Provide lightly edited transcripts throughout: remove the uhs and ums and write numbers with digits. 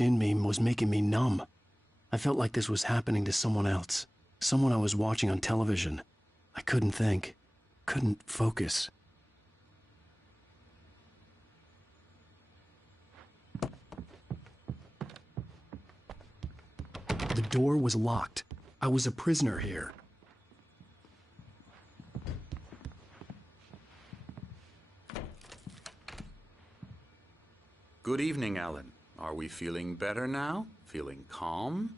in me was making me numb. I felt like this was happening to someone else. Someone I was watching on television. I couldn't think. Couldn't focus. The door was locked. I was a prisoner here. Good evening, Alan. Are we feeling better now? Feeling calm?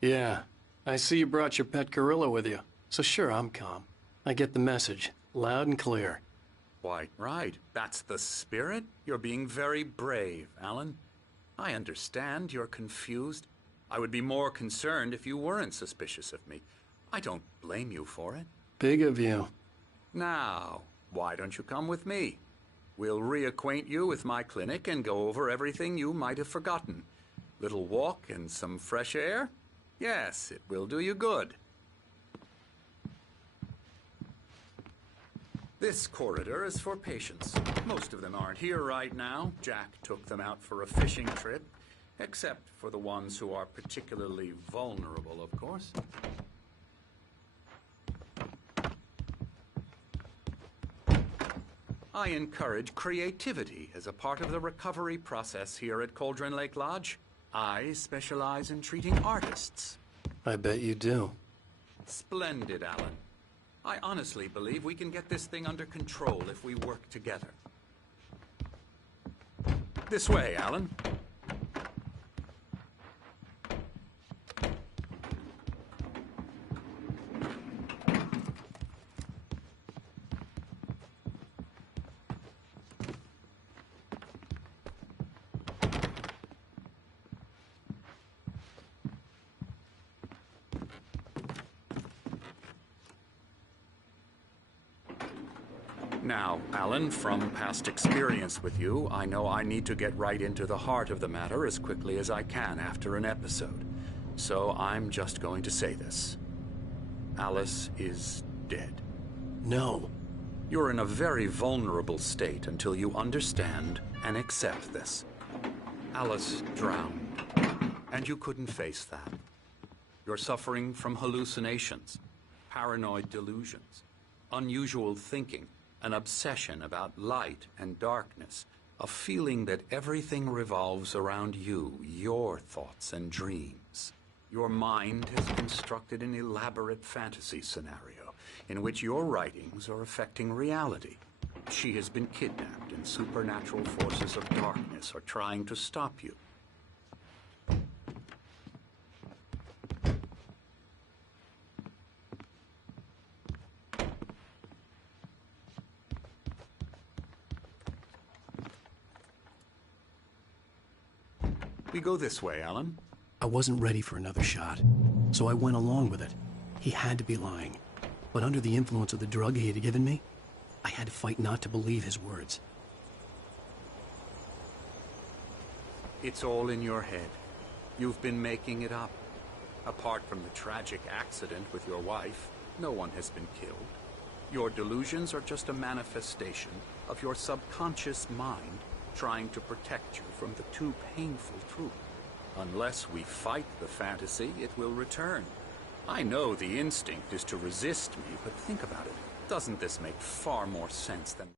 Yeah. I see you brought your pet gorilla with you. So sure, I'm calm. I get the message. Loud and clear. Quite right. That's the spirit. You're being very brave, Alan. I understand you're confused. I would be more concerned if you weren't suspicious of me. I don't blame you for it. Big of you. Now, why don't you come with me? We'll reacquaint you with my clinic and go over everything you might have forgotten. Little walk and some fresh air? Yes, it will do you good. This corridor is for patients. Most of them aren't here right now. Jack took them out for a fishing trip, except for the ones who are particularly vulnerable, of course. I encourage creativity as a part of the recovery process here at Cauldron Lake Lodge. I specialize in treating artists. I bet you do. Splendid, Alan. I honestly believe we can get this thing under control if we work together. This way, Alan. Now, Alan, from past experience with you, I know I need to get right into the heart of the matter as quickly as I can after an episode. So I'm just going to say this. Alice is dead. No. You're in a very vulnerable state until you understand and accept this. Alice drowned, and you couldn't face that. You're suffering from hallucinations, paranoid delusions, unusual thinking, an obsession about light and darkness, a feeling that everything revolves around you, your thoughts and dreams. Your mind has constructed an elaborate fantasy scenario in which your writings are affecting reality. She has been kidnapped and supernatural forces of darkness are trying to stop you. We go this way, Alan. I wasn't ready for another shot, so I went along with it. He had to be lying. But under the influence of the drug he had given me, I had to fight not to believe his words. It's all in your head. You've been making it up. Apart from the tragic accident with your wife, no one has been killed. Your delusions are just a manifestation of your subconscious mind trying to protect you from the too painful truth. Unless we fight the fantasy, it will return. I know the instinct is to resist me, but think about it. Doesn't this make far more sense than...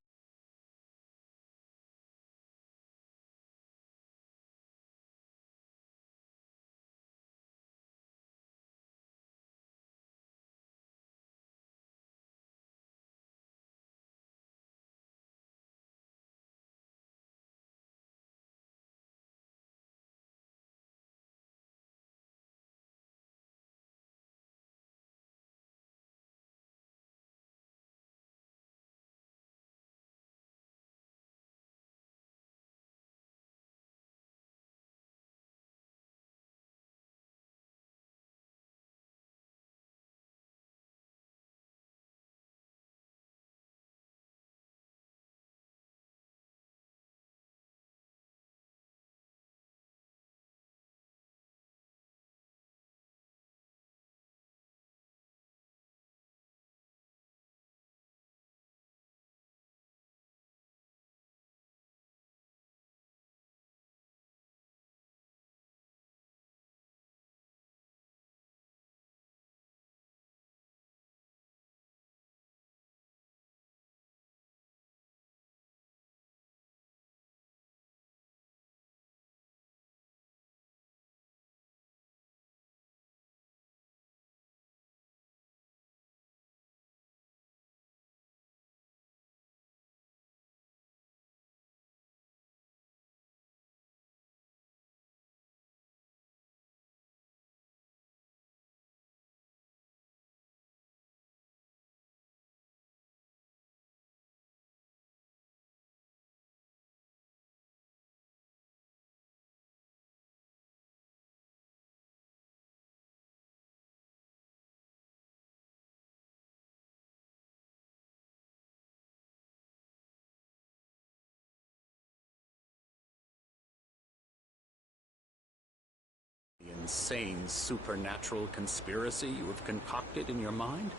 insane supernatural conspiracy you have concocted in your mind?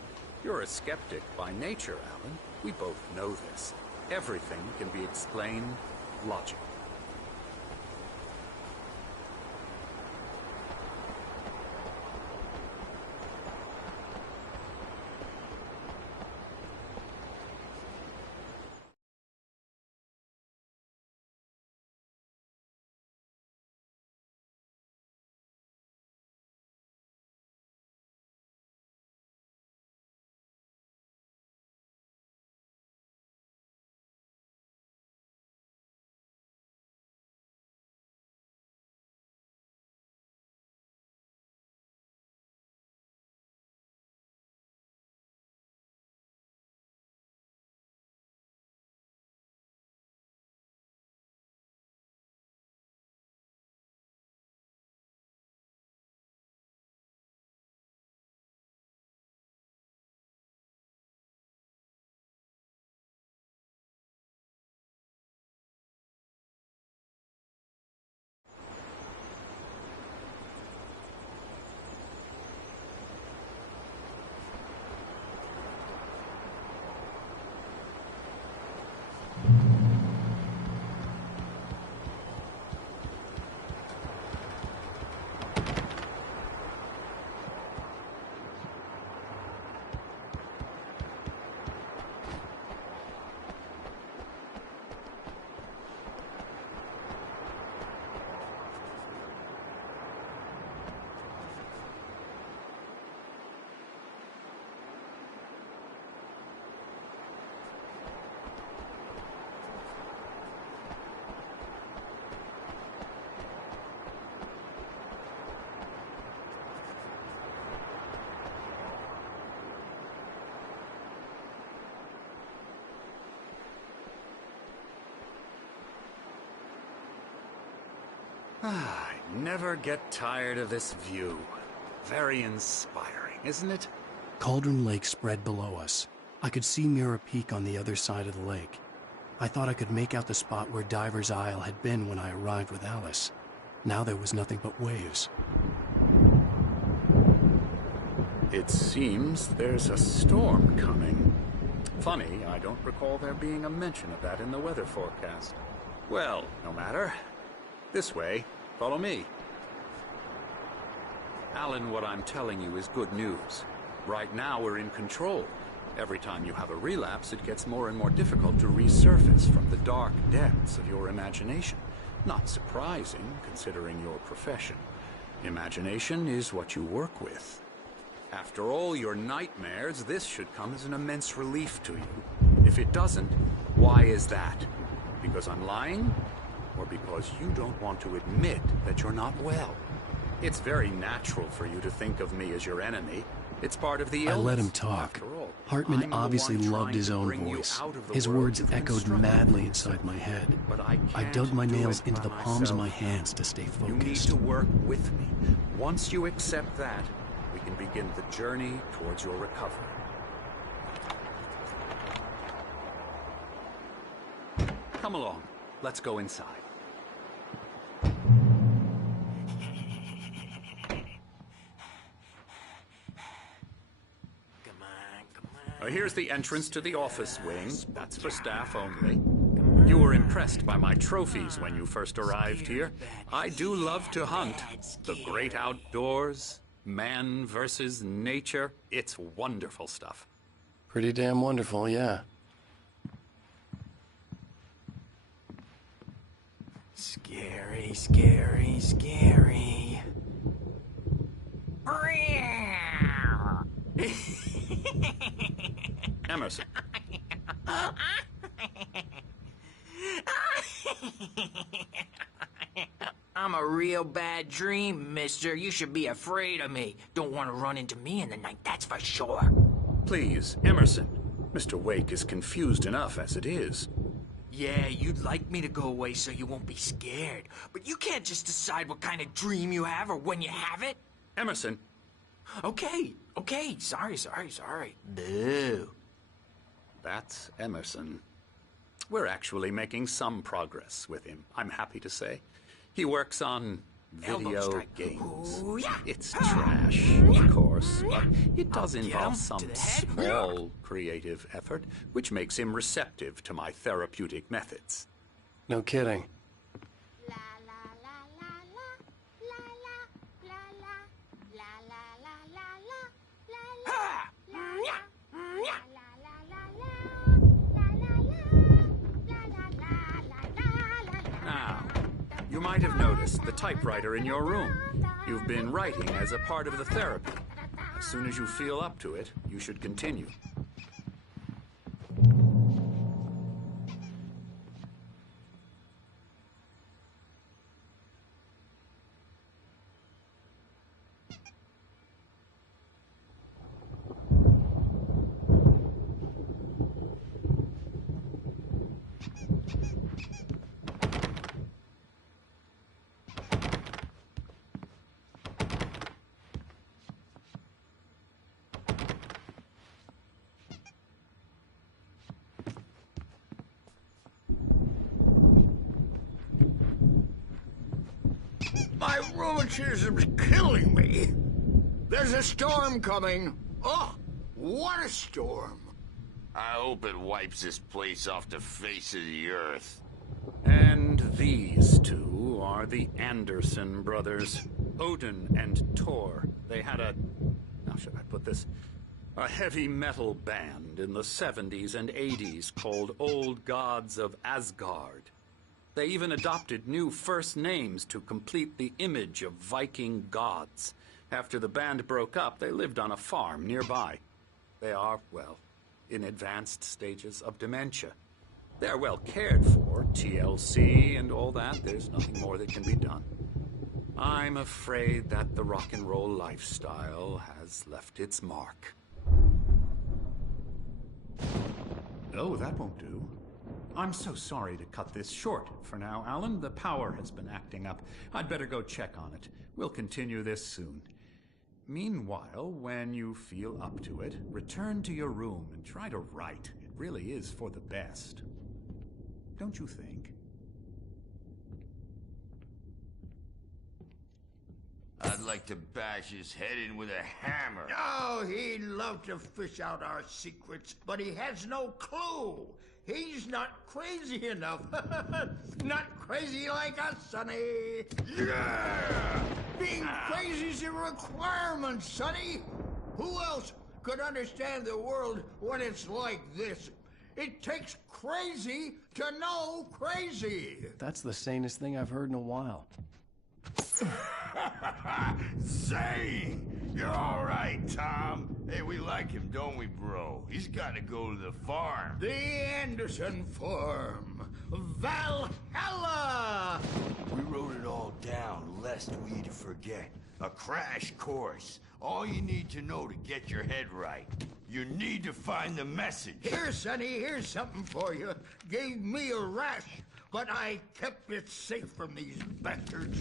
You're a skeptic by nature, Alan. We both know this. Everything can be explained logically. I never get tired of this view. Very inspiring, isn't it? Cauldron Lake spread below us. I could see Mirror Peak on the other side of the lake. I thought I could make out the spot where Diver's Isle had been when I arrived with Alice. Now there was nothing but waves. It seems there's a storm coming. Funny, I don't recall there being a mention of that in the weather forecast. Well, no matter. This way. Follow me. Alan, what I'm telling you is good news. Right now we're in control. Every time you have a relapse, it gets more and more difficult to resurface from the dark depths of your imagination. Not surprising, considering your profession. Imagination is what you work with. After all your nightmares, this should come as an immense relief to you. If it doesn't, why is that? Because I'm lying? Or because you don't want to admit that you're not well? It's very natural for you to think of me as your enemy. It's part of the illness. I let him talk. Hartman obviously loved his own voice. His words echoed madly inside my head. I dug my nails into the palms of my hands to stay focused. You need to work with me. Once you accept that, we can begin the journey towards your recovery. Come along. Let's go inside. Here's the entrance to the office wing. That's for staff only. You were impressed by my trophies when you first arrived here. I do love to hunt. The great outdoors, man versus nature. It's wonderful stuff. Pretty damn wonderful, yeah. Scary, scary, scary. Emerson. I'm a real bad dream, mister. You should be afraid of me. Don't want to run into me in the night, that's for sure. Please, Emerson. Mr. Wake is confused enough as it is. Yeah, you'd like me to go away so you won't be scared. But you can't just decide what kind of dream you have or when you have it. Emerson. Okay. Sorry. Boo. That's Emerson. We're actually making some progress with him, I'm happy to say. He works on Elbow video strike. games. Ooh, yeah. It's trash, of course, but it does I'll get involve him some to the head. small creative effort, which makes him receptive to my therapeutic methods. No kidding. La la la la la la la la la la la la Ha! la Yeah. Yeah. Now, you might have noticed the typewriter in your room. You've been writing as a part of the therapy. As soon as you feel up to it, you should continue. My rheumatism's killing me. There's a storm coming. Oh, what a storm. I hope it wipes this place off the face of the earth. And these two are the Anderson brothers, Odin and Thor. They had how should I put this? A heavy metal band in the 70s and 80s called Old Gods of Asgard. They even adopted new first names to complete the image of Viking gods. After the band broke up, they lived on a farm nearby. They are, well, in advanced stages of dementia. They're well cared for, TLC and all that. There's nothing more that can be done. I'm afraid that the rock and roll lifestyle has left its mark. Oh, that won't do. I'm so sorry to cut this short for now, Alan. The power has been acting up. I'd better go check on it. We'll continue this soon. Meanwhile, when you feel up to it, return to your room and try to write. It really is for the best. Don't you think? I'd like to bash his head in with a hammer. Oh, he'd love to fish out our secrets, but he has no clue. He's not crazy enough. Not crazy like us, Sonny. Yeah! Being crazy's a requirement, Sonny. Who else could understand the world when it's like this? It takes crazy to know crazy. That's the sanest thing I've heard in a while. Zane! You're all right, Tom. Hey, we like him, don't we, bro? He's got to go to the farm. The Anderson Farm. Valhalla! We wrote it all down, lest we forget. A crash course. All you need to know to get your head right. You need to find the message. Here, Sonny, here's something for you. Gave me a rash, but I kept it safe from these bastards.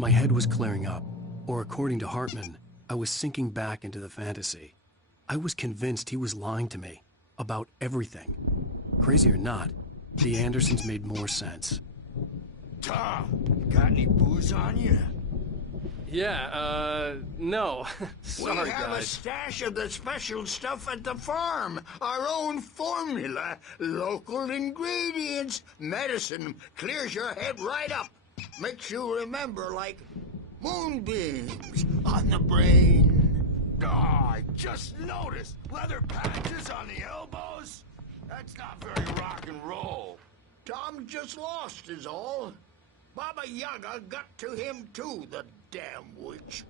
My head was clearing up, or according to Hartman, I was sinking back into the fantasy. I was convinced he was lying to me about everything. Crazy or not, the Andersons made more sense. Tom, got any booze on you? Yeah, no. Sorry, we have a stash of the special stuff at the farm. Our own formula. Local ingredients. Medicine clears your head right up. Makes you remember like moonbeams on the brain. Oh, I just noticed. Leather patches on the elbows? That's not very rock and roll. Tom just lost is all. Baba Yaga got to him too, the damn witch.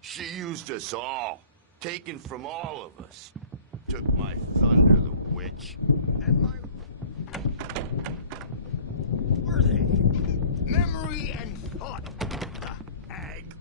She used us all. Taken from all of us. Took my thunder, the witch. And my... Were they? Memory and thought, the hag.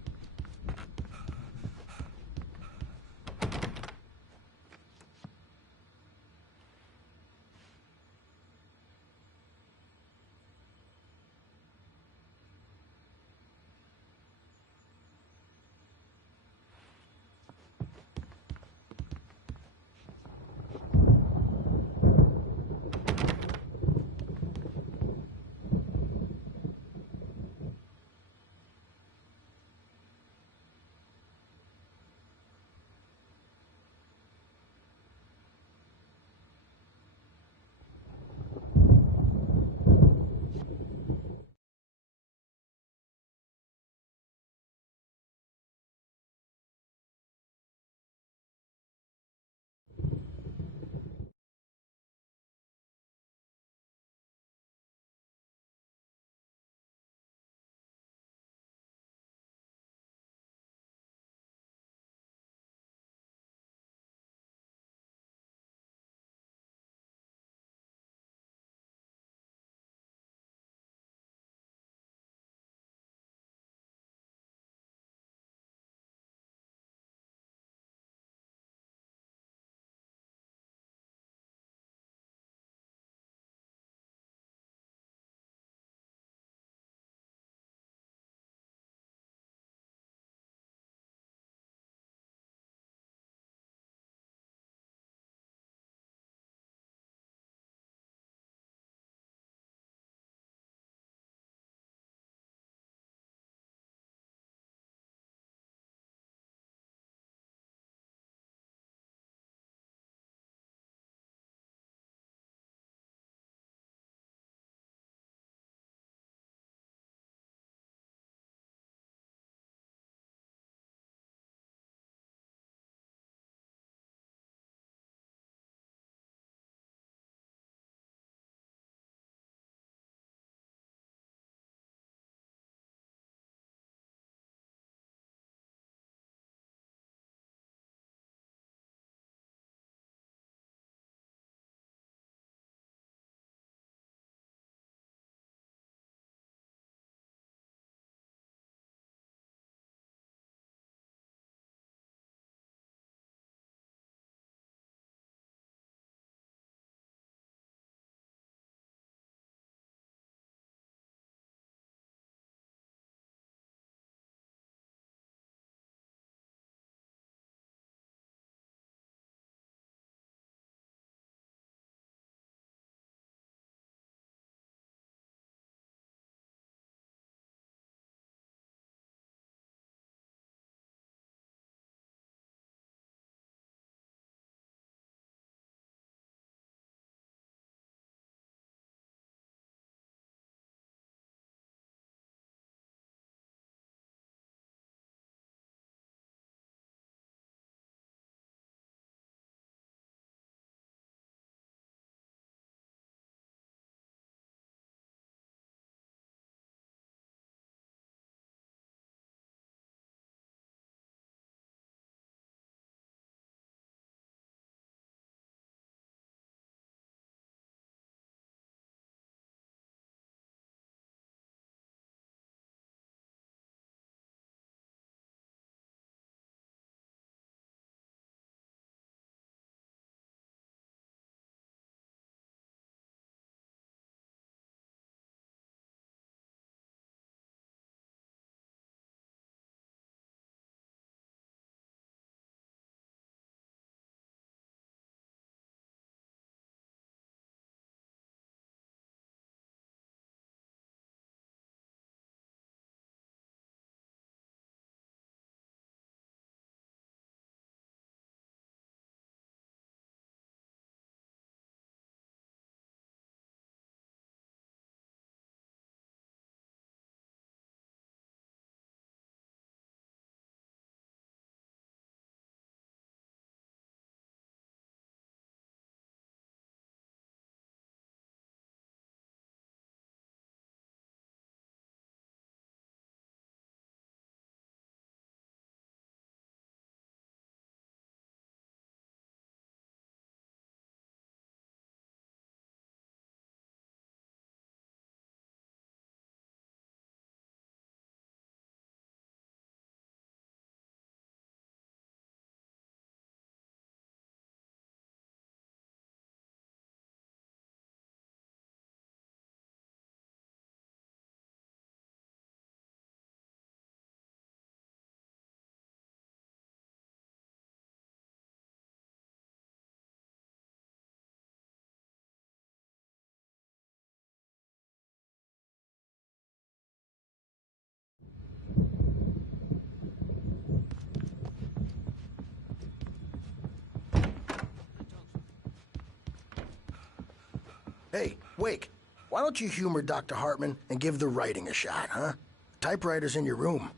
Hey, Wake, why don't you humor Dr. Hartman and give the writing a shot, huh? Typewriter's in your room.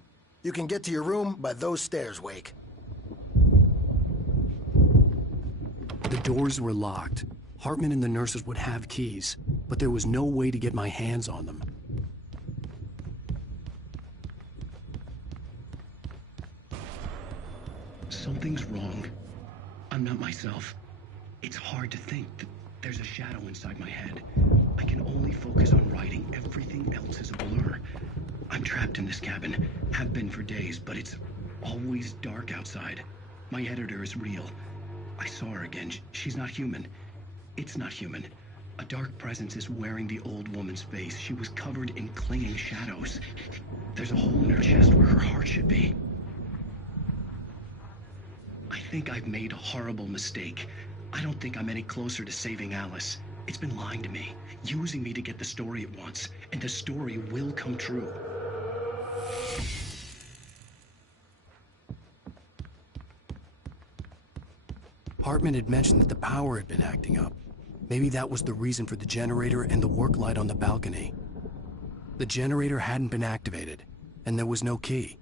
You can get to your room by those stairs, Wake. The doors were locked. Hartman and the nurses would have keys, but there was no way to get my hands on them. Something's wrong. I'm not myself. It's hard to think that there's a shadow inside my head. I can only focus on writing. Everything else is a blur. I'm trapped in this cabin. Have been for days, but it's always dark outside. My editor is real. I saw her again. She's not human. It's not human. A dark presence is wearing the old woman's face. She was covered in clinging shadows. There's a hole in her chest where her heart should be. I think I've made a horrible mistake. I don't think I'm any closer to saving Alice. It's been lying to me, using me to get the story it wants, and the story will come true. Hartman had mentioned that the power had been acting up. Maybe that was the reason for the generator and the work light on the balcony. The generator hadn't been activated, and there was no key.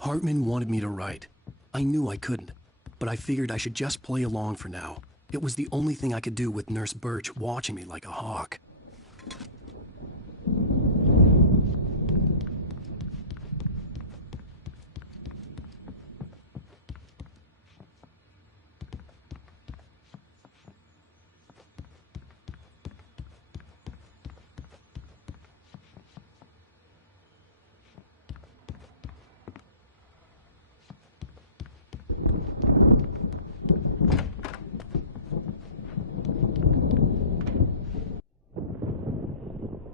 Hartman wanted me to write. I knew I couldn't, but I figured I should just play along for now. It was the only thing I could do with Nurse Birch watching me like a hawk.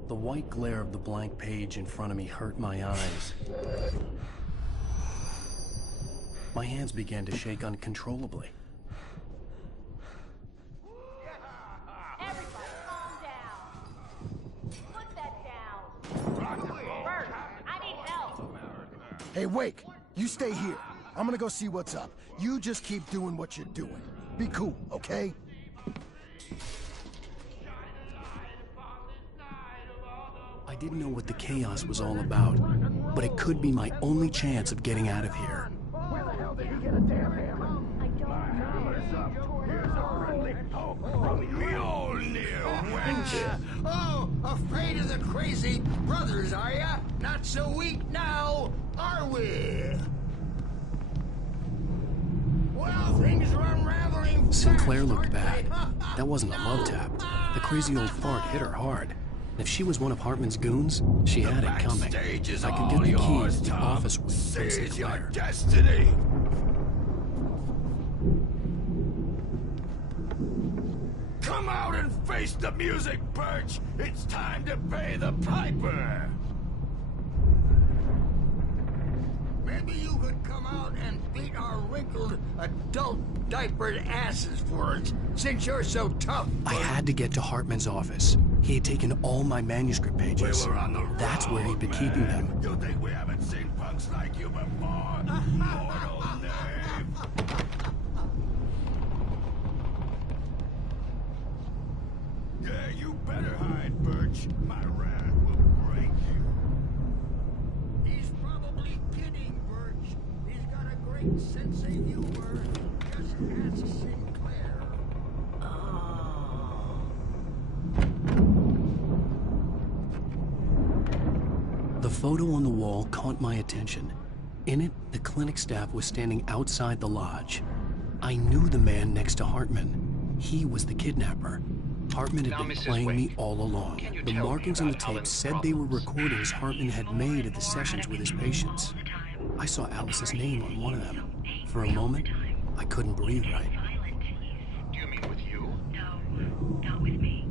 The white glare of the blank page in front of me hurt my eyes. My hands began to shake uncontrollably. Everybody calm down. Put that down. Bert, I need help. Hey, Wake, you stay here. I'm gonna go see what's up. You just keep doing what you're doing. Be cool, okay? I didn't know what the chaos was all about, but it could be my only chance of getting out of here. Where the hell did he get a damn hammer? I don't know. Oh, afraid of the crazy brothers, are ya? Not so weak now, are we? Well, things are unraveling. Sinclair looked fast, bad. aren't they? That wasn't a love tap. The crazy old fart hit her hard. If she was one of Hartman's goons, she had it coming. I could get the key to the office wing from Sinclair. Destiny. Come out and face the music, Birch. It's time to pay the piper. Maybe you could come out and beat our wrinkled, adult diapered asses for us, since you're so tough. I had to get to Hartman's office. He had taken all my manuscript pages. We were on the That's where he'd road, been keeping man. them. You think we haven't seen punks like you before? Mortal name. Yeah, you better hide, Birch. My wrath will break you. He's probably kidding, Birch. He's got a great sense of humor. Just ask Sinclair. The photo on the wall caught my attention. In it, the clinic staff was standing outside the lodge. I knew the man next to Hartman. He was the kidnapper. Hartman had Now, been Mrs. playing me Wake, all along. can you The tell me markings on the about tape Alan's said they were problems? recordings Hartman had made at the sessions with his patients. I saw Alice's name on one of them. For a moment, I couldn't breathe right. Do you mean with you? No, not with me.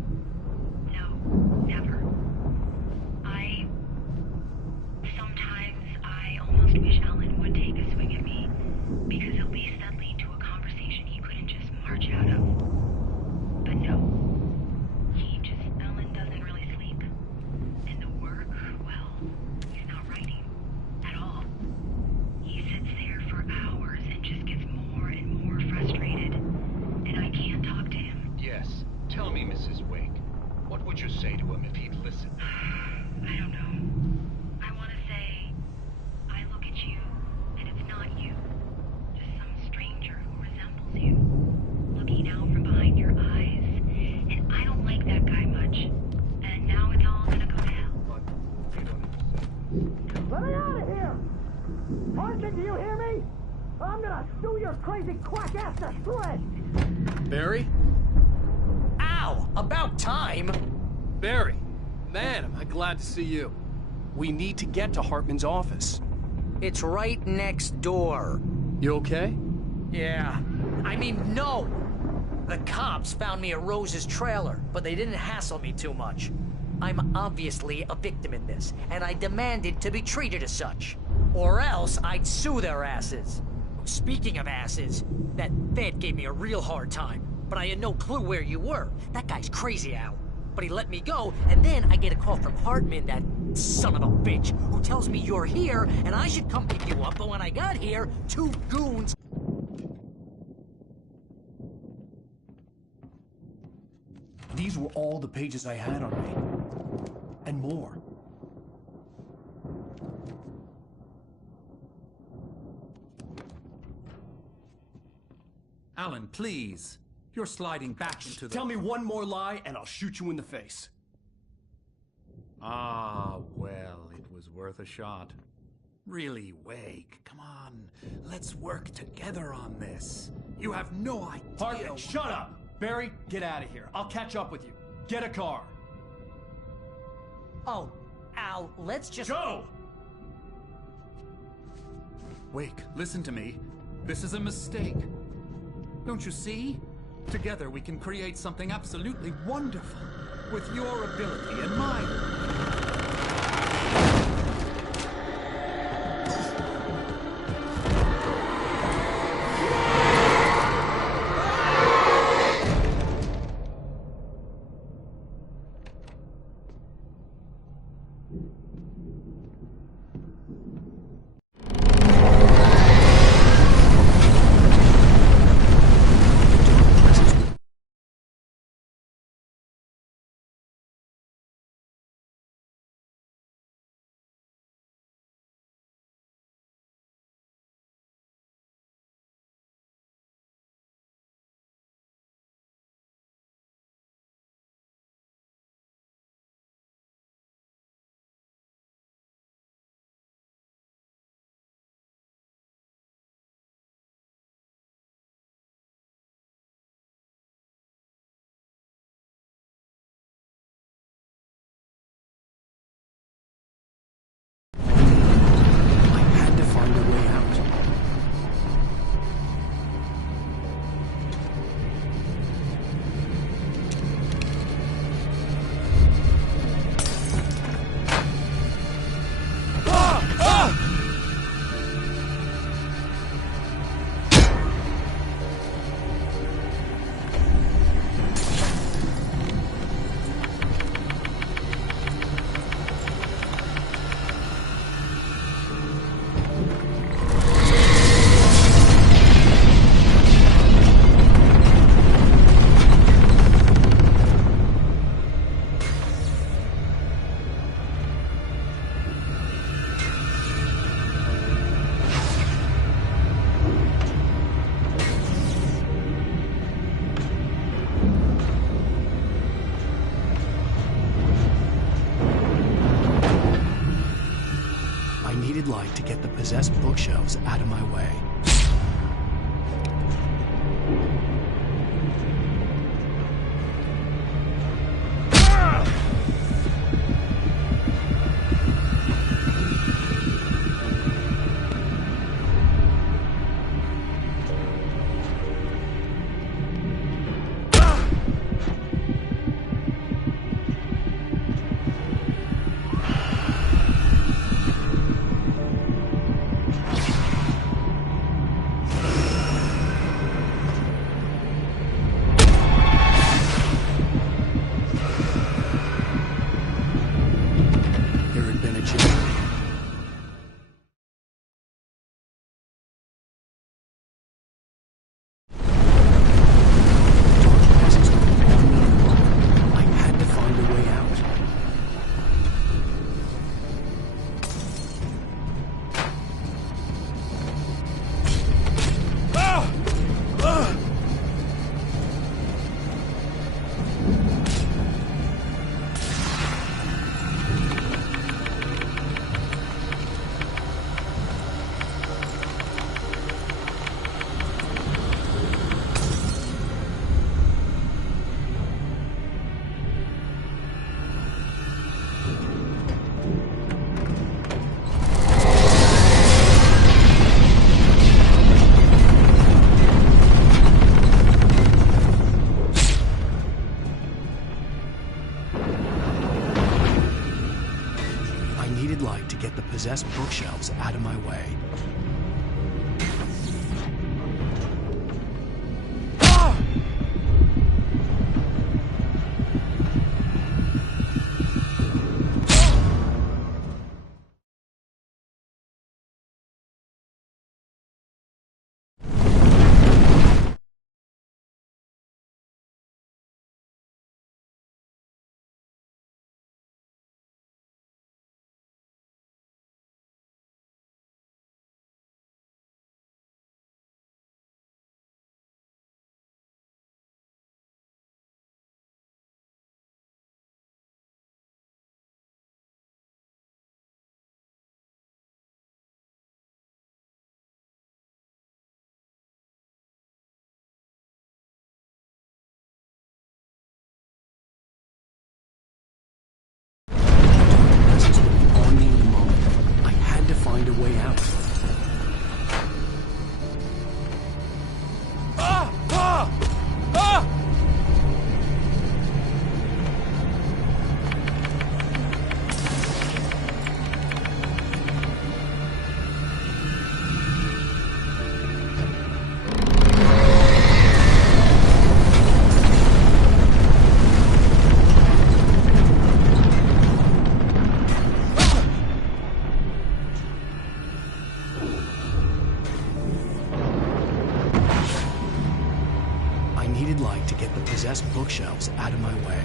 No, never. Sometimes I almost wish Alan would take a swing at me, because at least that'd lead to a conversation he couldn't just march out of. But no. Alan doesn't really sleep. And the work, well, he's not writing at all. Hartman, do you hear me? I'm gonna sue your crazy quack ass to shreds! Barry? Ow! About time! Barry! Man, am I glad to see you. We need to get to Hartman's office. It's right next door. You okay? Yeah. I mean, no! The cops found me at Rose's trailer, but they didn't hassle me too much. I'm obviously a victim in this, and I demanded to be treated as such. Or else I'd sue their asses. Speaking of asses, that Fed gave me a real hard time, but I had no clue where you were. That guy's crazy, Al. But he let me go, and then I get a call from Hartman, that son of a bitch, who tells me you're here, and I should come pick you up, but when I got here, 2 goons... These were all the pages I had on me. And more. Alan, please. You're sliding back into the... Tell me one more lie and I'll shoot you in the face. Ah, well, it was worth a shot. Really, Wake, come on. Let's work together on this. You have no idea... Hartman, shut up! Barry, get out of here. I'll catch up with you. Get a car. Oh, Al, let's just... Go! Wake, listen to me. This is a mistake. Don't you see? Together we can create something absolutely wonderful. With your ability and mine. To get the possessed bookshelves out of my way. bookshelves out of my way. Presence would be on me in a moment. I had to find a way out. I needed light to get the possessed bookshelves out of my way.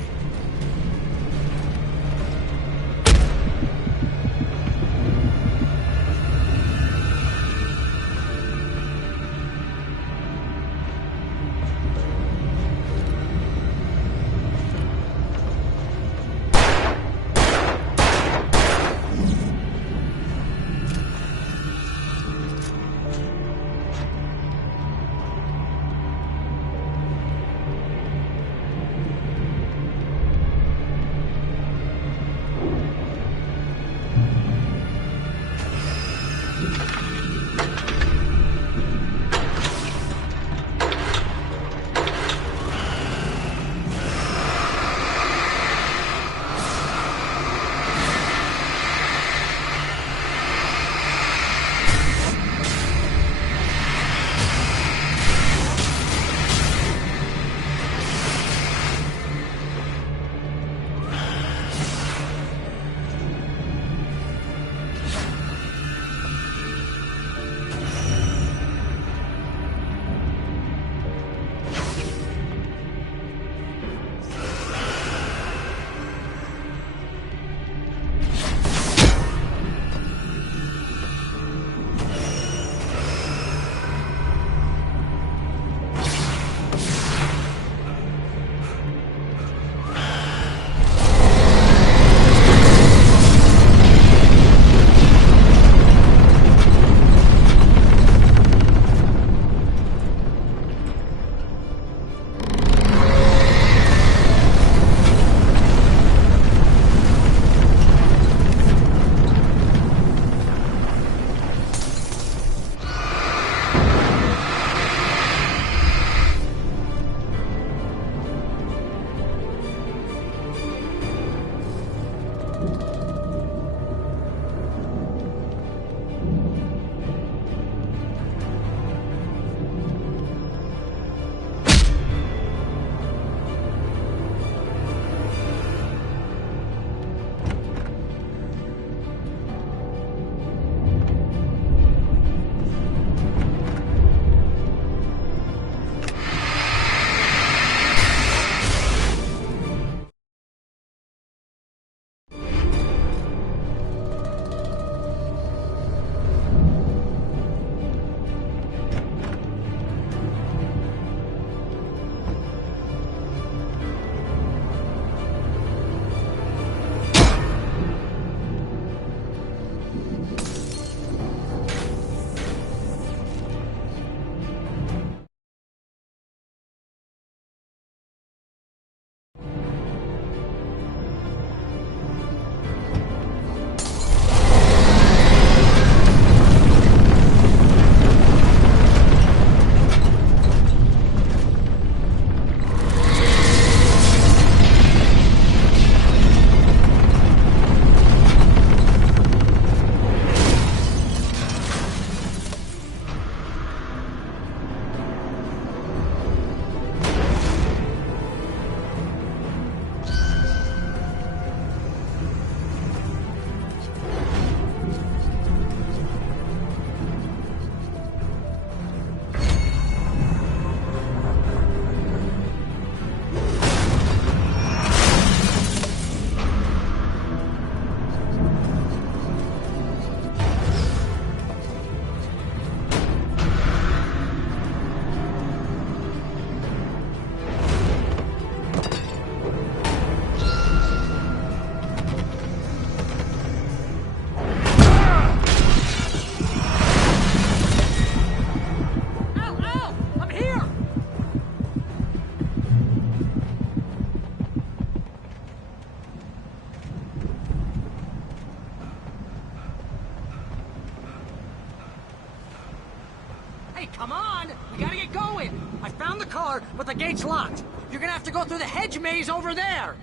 Hey, come on! We gotta get going! I found the car, but the gate's locked. You're gonna have to go through the hedge maze over there!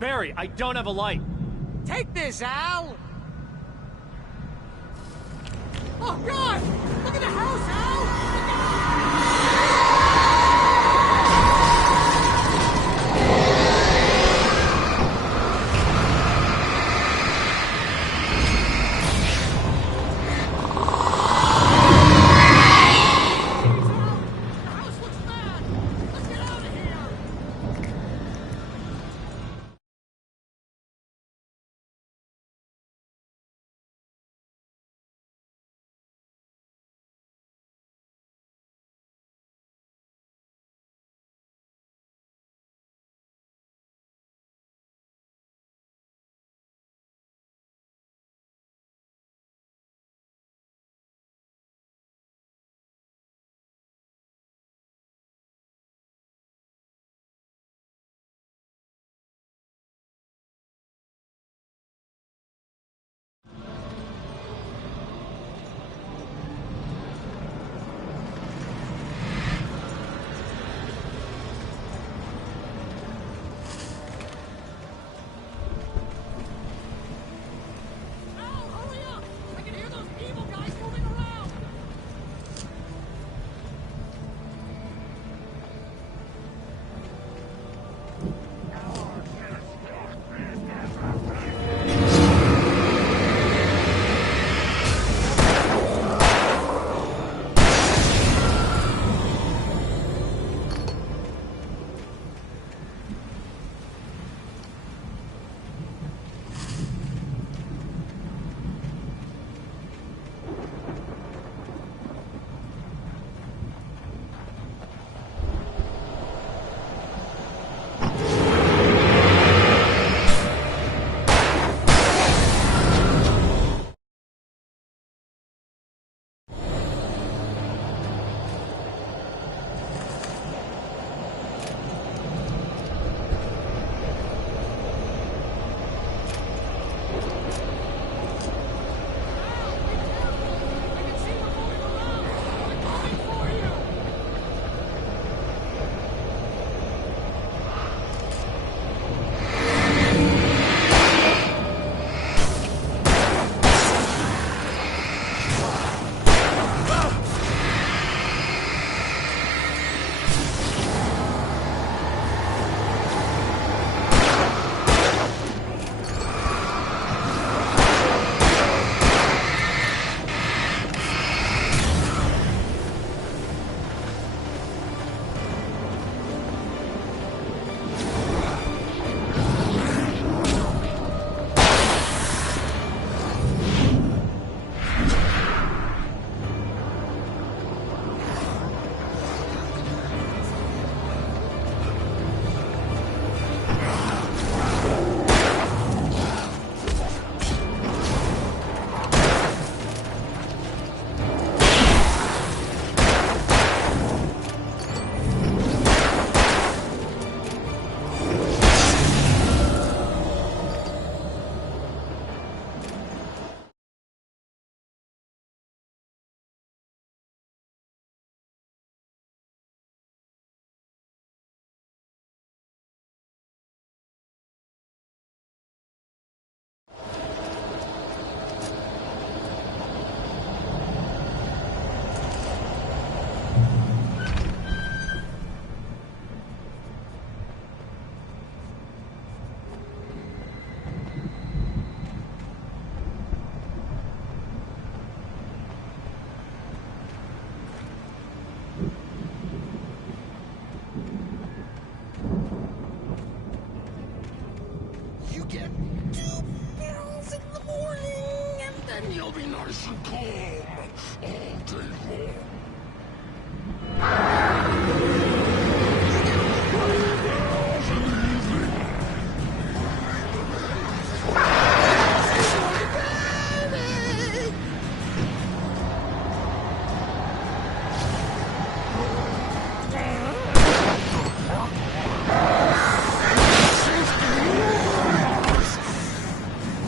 Barry, I don't have a light. Take this, Al! Oh, God! Look at the house, Al! nice and calm all day long.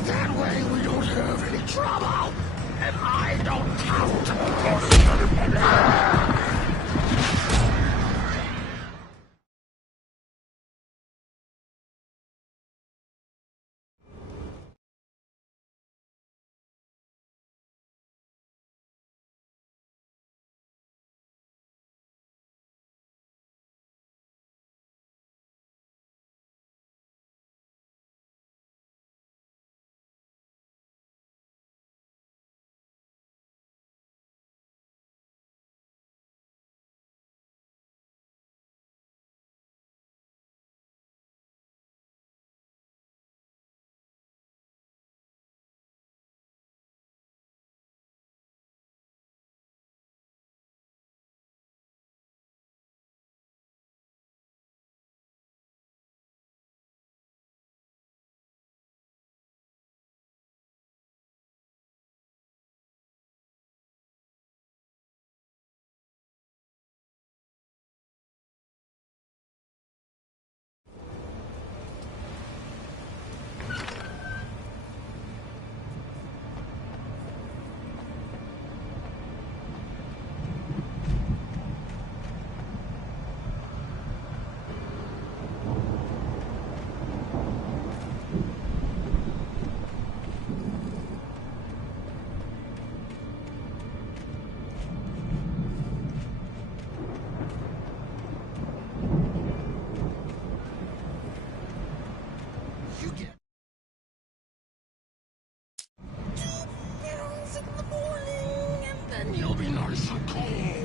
That way we don't have any trouble, and I don't count. nice and cold.